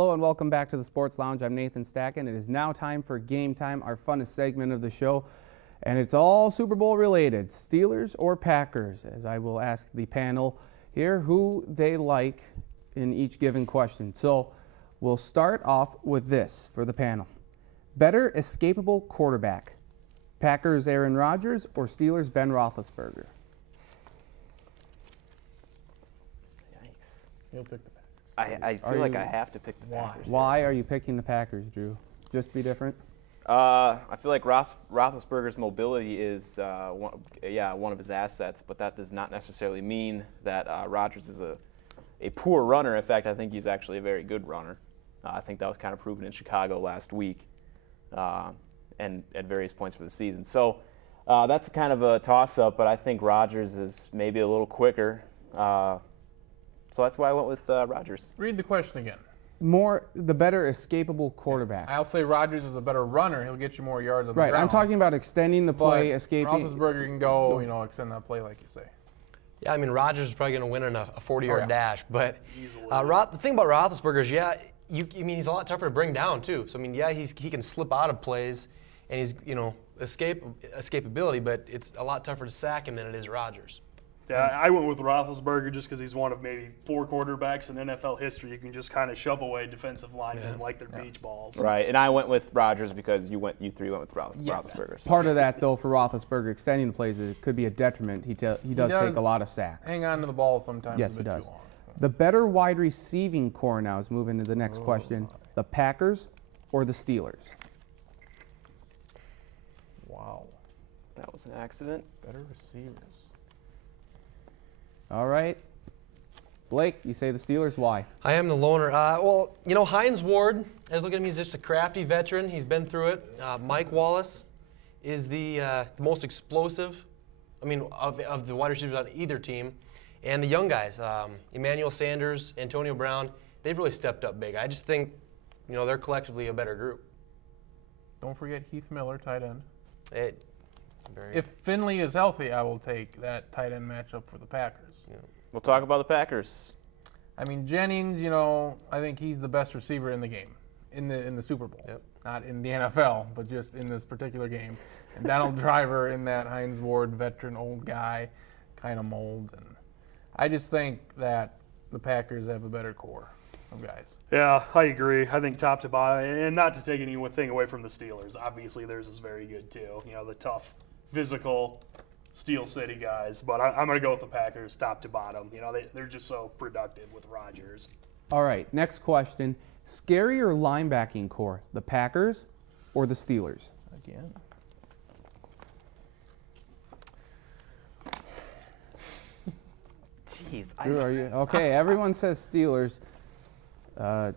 Hello and welcome back to the Sports Lounge. I'm Nathan Stacken. It is now time for Game Time, our funnest segment of the show. And it's all Super Bowl related, Steelers or Packers, as I will ask the panel here who they like in each given question. So we'll start off with this for the panel. Better escapable quarterback, Packers Aaron Rodgers or Steelers Ben Roethlisberger? Yikes. You'll pick the Packers. I feel like I have to pick the Packers. Why are you picking the Packers, Drew? Just to be different? I feel like Roethlisberger's mobility is one of his assets, but that does not necessarily mean that Rodgers is a poor runner. In fact, I think he's actually a very good runner. I think that was kind of proven in Chicago last week and at various points for the season. So that's kind of a toss-up, but I think Rodgers is maybe a little quicker. So that's why I went with Rodgers. Read the question again. The better escapable quarterback. I'll say Rodgers is a better runner. He'll get you more yards on the ground. Right, I'm talking about extending the play, but escaping. Roethlisberger can go, extend that play like you say. Yeah, I mean, Rodgers is probably going to win in a 40-yard dash. But Easily. the thing about Roethlisberger is, he's a lot tougher to bring down, too. So, I mean, he can slip out of plays, and he's, escapability, but it's a lot tougher to sack him than it is Rodgers. Yeah, I went with Roethlisberger just because he's one of maybe 4 quarterbacks in NFL history you can just kind of shove away defensive linemen like they're beach balls. Right, and I went with Rodgers because you three went with Roethlisberger. Part of that, though, for Roethlisberger, extending the plays, it could be a detriment. He does take a lot of sacks. Hang on to the ball sometimes. Yes, a he bit does. Too long. The better wide receiving core now is moving to the next question. The Packers or the Steelers? Wow. That was an accident. Better receivers. All right. Blake, you say the Steelers. Why? I am the loner. Hines Ward, I was looking at him, he's just a crafty veteran. He's been through it. Mike Wallace is the most explosive, of the wide receivers on either team. And the young guys, Emmanuel Sanders, Antonio Brown, they've really stepped up big. I just think, they're collectively a better group. Don't forget Heath Miller, tight end. Very If Finley is healthy, I will take that tight end matchup for the Packers. Yeah. We'll talk about the Packers. I mean, Jennings, I think he's the best receiver in the game, in the Super Bowl. Yep. Not in the NFL, but just in this particular game. And Donald Driver in that Hines Ward veteran old guy kind of mold. And I just think that the Packers have a better core of guys. Yeah, I agree. I think top to bottom, and not to take anything away from the Steelers. Obviously, theirs is very good too. The tough, physical Steel City guys. But I'm going to go with the Packers top to bottom. They're just so productive with Rodgers. All right, next question. Scarier linebacking core, the Packers or the Steelers? Again. Jeez. Drew, are you okay? Everyone says Steelers.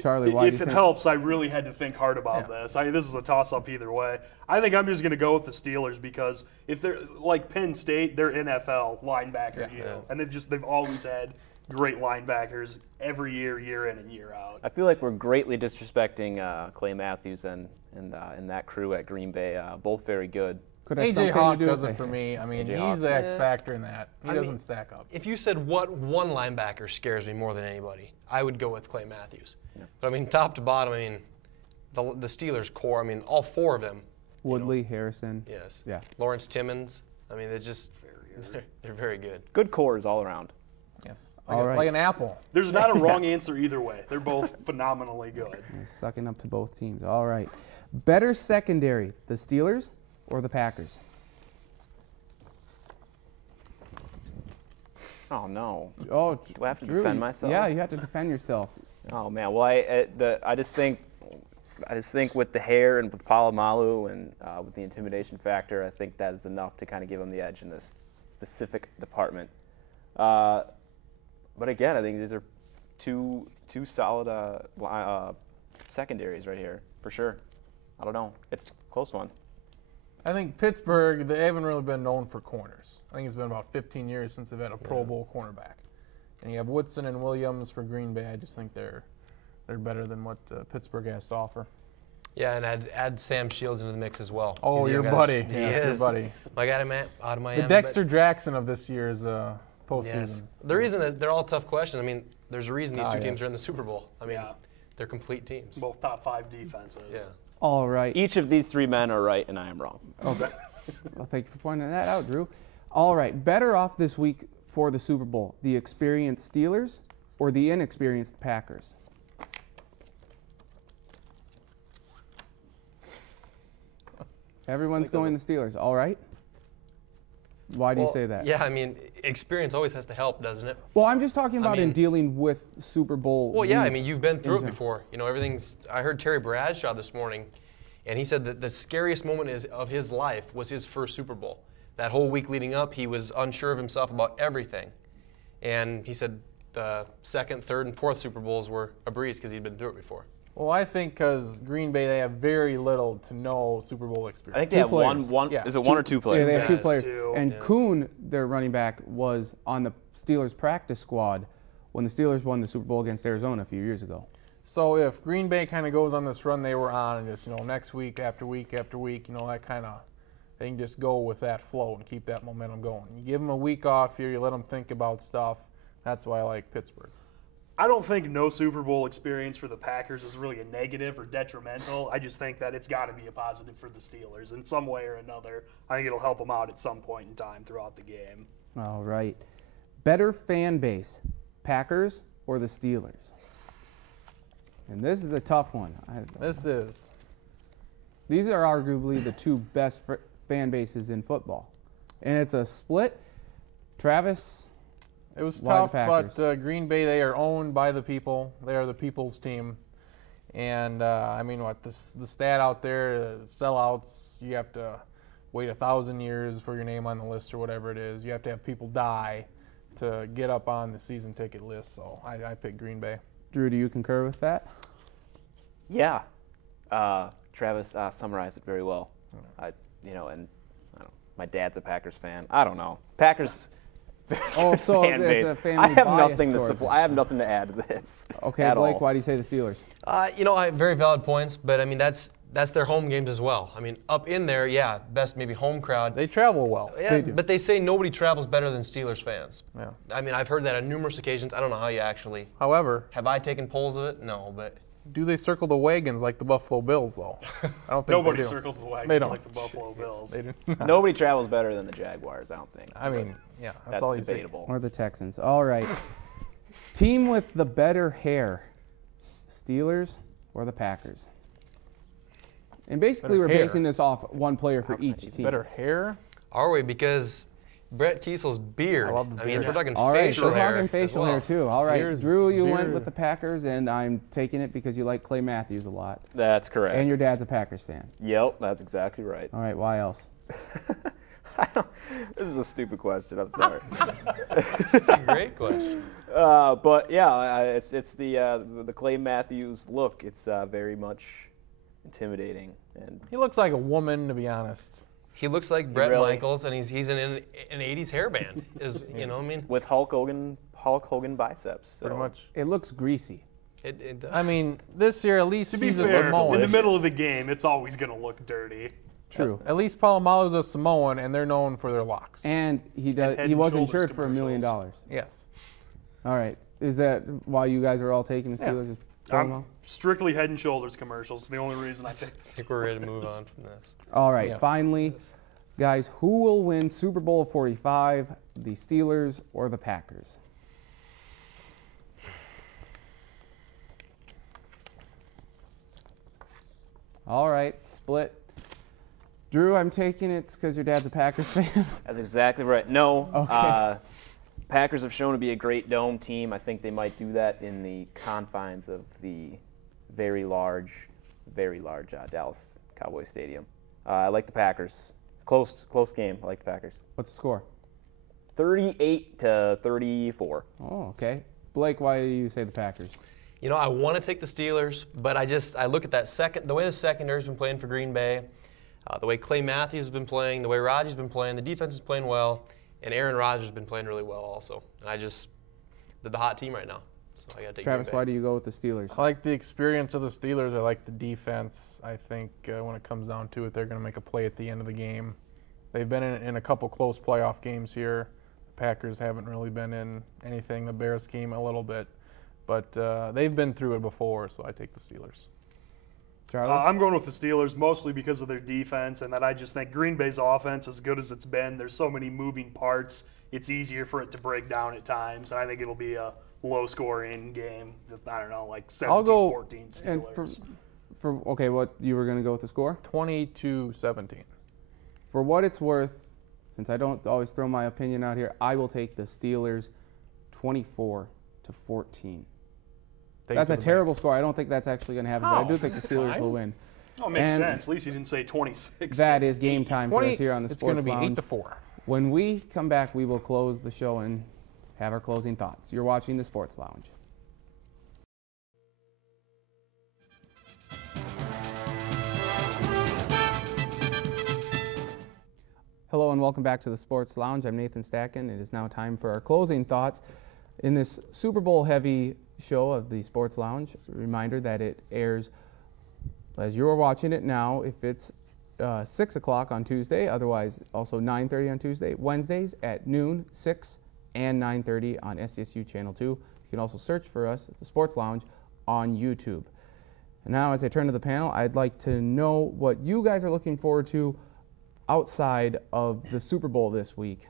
Charlie, why do you If think? it helps, I really had to think hard about this. This is a toss-up either way. I think I'm just going to go with the Steelers because if they're like Penn State, they're NFL linebacker, and they've always had great linebackers every year in and year out. I feel like we're greatly disrespecting Clay Matthews and that crew at Green Bay. Both very good. A.J. Hawk does it for me. I mean, he's the X factor in that. He doesn't stack up. If you said what one linebacker scares me more than anybody, I would go with Clay Matthews. Yeah. But top to bottom, the Steelers core, all 4 of them. Woodley, Harrison. Yes. Yeah. Lawrence Timmons. They're just they're very good. Good cores all around. Yes. Like an apple. There's not a wrong answer either way. They're both phenomenally good. Sucking up to both teams. All right. Better secondary, the Steelers or the Packers? Oh no! Oh, do I have to Drew, defend myself? Yeah, you have to defend yourself. Oh man! Well, I just think with the hair and with Palomalu and with the intimidation factor, I think that is enough to kind of give him the edge in this specific department. But again, I think these are two solid secondaries right here for sure. I don't know. It's a close one. I think Pittsburgh, they haven't really been known for corners. I think it's been about 15 years since they've had a Pro Bowl cornerback. And you have Woodson and Williams for Green Bay. I just think they're better than what Pittsburgh has to offer. Yeah, and add Sam Shields into the mix as well. Oh, your buddy. Yes, your buddy. I got him out of Miami. The Dexter Jackson of this year's postseason. Yes. The reason that they're all tough questions, there's a reason these two teams are in the Super Bowl. They're complete teams. Both top 5 defenses. Yeah. All right. Each of these 3 men are right, and I am wrong. Okay. Well, thank you for pointing that out, Drew. All right. Better off this week for the Super Bowl, the experienced Steelers or the inexperienced Packers? Everyone's going the Steelers. All right. Why do you say that? Yeah, I mean, experience always has to help, doesn't it? Well, I'm just talking about in mean- dealing with Super Bowl. Well, yeah, I week. mean, you've been through it Exactly. before. You know, everything's. I heard Terry Bradshaw this morning, and he said that the scariest moment of his life was his first Super Bowl. That whole week leading up, he was unsure of himself about everything, and he said the second, third, and fourth Super Bowls were a breeze because he'd been through it before. Well, I think because Green Bay, they have very little to no Super Bowl I experience. think they have players. one. Yeah. Is it 1 or 2 Yeah, players? they have 2 Yes, players. two. And Yeah. Kuhn, their running back, was on the Steelers practice squad when the Steelers won the Super Bowl against Arizona a few years ago. So if Green Bay kind of goes on this run they were on, and just next week after week after week, that kind of they can just go with that flow and keep that momentum going. You give them a week off here, you let them think about stuff. That's why I like Pittsburgh. I don't think no Super Bowl experience for the Packers is really a negative or detrimental. I just think that it's got to be a positive for the Steelers in some way or another. I think it'll help them out at some point in time throughout the game. All right. Better fan base, Packers or the Steelers? And this is a tough one. These are arguably the 2 best fan bases in football. And it's a split. Travis, It was Why the tough, Packers? but Green Bay, they are owned by the people. They are the people's team. And, I mean, the stat out there, sellouts, you have to wait 1,000 years for your name on the list or whatever it is. You have to have people die to get up on the season ticket list. So I pick Green Bay. Drew, do you concur with that? Yeah. Travis summarized it very well. And I don't know, my dad's a Packers fan. I don't know. Packers. Oh, so fan there's base. a family I have bias nothing to towards supply. it. I have nothing to add to this. Okay, at Blake, all. why do you say the Steelers? Very valid points, but I mean that's their home games as well. I mean, up in there, yeah, best maybe home crowd. They travel well. Yeah, They do. but they say nobody travels better than Steelers fans. Yeah. I mean, I've heard that on numerous occasions. I don't know how you actually However, have. I taken polls of it? No, but do they circle the wagons like the Buffalo Bills, though? I don't think Nobody they do. circles the They wagons don't. like the Buffalo Bills. They do. Nobody travels better than the Jaguars, I don't think. I mean, yeah, that's That's all you debatable. Or the Texans. All right. Team with the better hair, Steelers or the Packers? And basically, Better we're hair. basing this off one player for each see. team. Better hair? are we? Because Brett Kiesel's beard. I love the mean, if beard. we're talking All right, facial we're hair. talking as facial well. hair too. All right, Beard's- Drew, you went beard. with the Packers, and I'm taking it because you like Clay Matthews a lot, That's correct. and your dad's a Packers fan. Yep, that's exactly right. All right, why else? This is a stupid question. I'm sorry. It's a great question. But yeah, it's the Clay Matthews look. It's very much intimidating, and He looks like a woman, to be honest. He looks like Brett really- Michaels, and he's in an 80s hairband. You know what I mean? with Hulk Hogan biceps. So. Pretty much. It looks greasy. It does. I mean, this year at least To be he's a fair, Samoan. in the middle of the game, it's always going to look dirty. True. At least Palomalu's a Samoan, and they're known for their locks. And he does. Head He and was Shoulders insured for $1 million. commercials. Yes. All right. Is that why you guys are all taking the Yeah. Steelers? I'm strictly Head and Shoulders commercials. The only reason I picked I think we're ready to move on from this. All right. Yes. Finally, guys, who will win Super Bowl 45? The Steelers or the Packers? All right. Split. Drew, I'm taking it because your dad's a Packers fan. That's exactly right. No. Okay. Packers have shown to be a great dome team. I think they might do that in the confines of the very large Dallas Cowboys Stadium. I like the Packers. Close game. I like the Packers. What's the score? 38-34. Oh, okay. Blake, why do you say the Packers? You know, I want to take the Steelers, but I look at that the way the secondary's been playing for Green Bay, the way Clay Matthews has been playing, the way Rodgers has been playing, the defense is playing well, and Aaron Rodgers has been playing really well also. And they're the hot team right now, so I got to take Travis, Green Bay. why do you go with the Steelers? I like the experience of the Steelers. I like the defense. I think when it comes down to it, they're going to make a play at the end of the game. They've been in a couple close playoff games here. The Packers haven't really been in anything. The Bears came a little bit. But they've been through it before, so I take the Steelers. Charlie? I'm going with the Steelers mostly because of their defense, and that I just think Green Bay's offense, as good as it's been, there's so many moving parts, it's easier for it to break down at times. And I think it'll be a low-scoring game. I don't know, like 17-14 Steelers. And okay, what you were going to go with the score? 20-17. For what it's worth, since I don't always throw my opinion out here, I will take the Steelers 24-14. That's a terrible score. I don't think that's actually going to happen, but I do think the Steelers will win. Oh, makes sense. At least you didn't say 26. That is game time for us here on the Sports Lounge. It's going to be 8-4. When we come back, we will close the show and have our closing thoughts. You're watching the Sports Lounge. Hello and welcome back to the Sports Lounge. I'm Nathan Stacken. It is now time for our closing thoughts in this Super Bowl heavy show of the Sports Lounge. A reminder that it airs as you're watching it now, if it's 6 o'clock on Tuesday, otherwise also 9:30 on Tuesday, Wednesdays at noon, 6 and 9:30 on SDSU Channel 2. You can also search for us at the Sports Lounge on YouTube. And now as I turn to the panel, I'd like to know what you guys are looking forward to outside of the Super Bowl this week.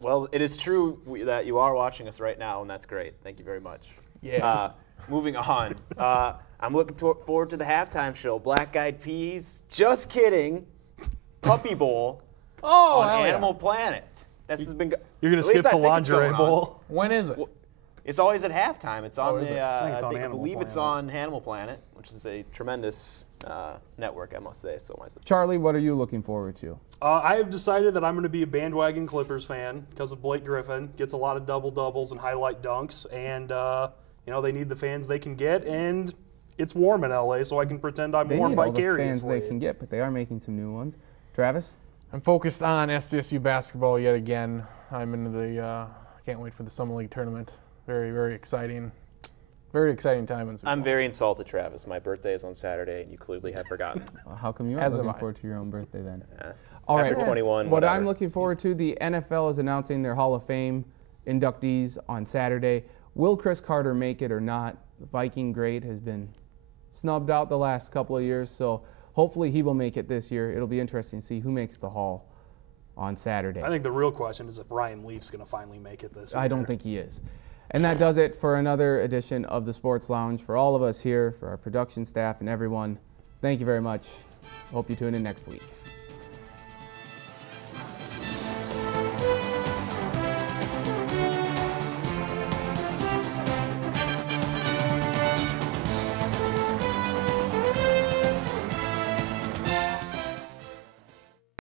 Well, it is true that you are watching us right now, and that's great. Thank you very much. Yeah. Moving on. I'm looking forward to the halftime show. Black Eyed Peas. Just kidding. Puppy Bowl on Animal Planet. This has been. You're going to skip the lingerie bowl? When is it? Well, it's always at halftime. It's on I believe it's on Animal Planet, which is a tremendous network, I must say. So myself. Charlie, what are you looking forward to? I have decided that I'm going to be a bandwagon Clippers fan because of Blake Griffin. Gets a lot of double-doubles and highlight dunks, and they need the fans they can get, and it's warm in LA, so I can pretend I'm warm vicariously. They need all the fans they can get, but they are making some new ones. Travis? I'm focused on SDSU basketball yet again. I'm into the can't wait for the Summer League tournament. Very, very exciting. Very exciting time in Super I'm Bowls. very insulted, Travis. My birthday is on Saturday, and you clearly have forgotten. How come you aren't looking forward to your own birthday then? All right. After 21, What whatever. I'm looking forward to, the NFL is announcing their Hall of Fame inductees on Saturday. Will Chris Carter make it or not? The Viking great has been snubbed out the last couple of years, so hopefully he will make it this year. It'll be interesting to see who makes the Hall on Saturday. I think the real question is if Ryan Leaf's going to finally make it this year. I don't think he is. And that does it for another edition of the Sports Lounge. For all of us here, for our production staff and everyone, thank you very much. Hope you tune in next week.